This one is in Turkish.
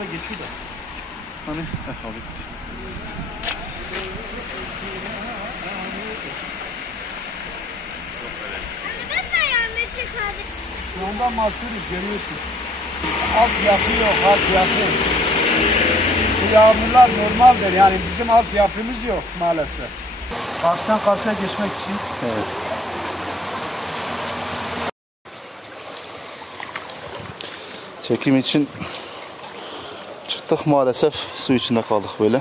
Geçiyor da. Hani abi. Ben de ayağımda çıkardım. Şu anda mahsuruz, görüyorsun. Altyapı yok, altyapı. Bu yağmurlar normaldir, yani bizim altyapımız yok maalesef. Karşıdan karşıya geçmek için. Evet. Çekim için çıktık, maalesef su içinde kaldık böyle.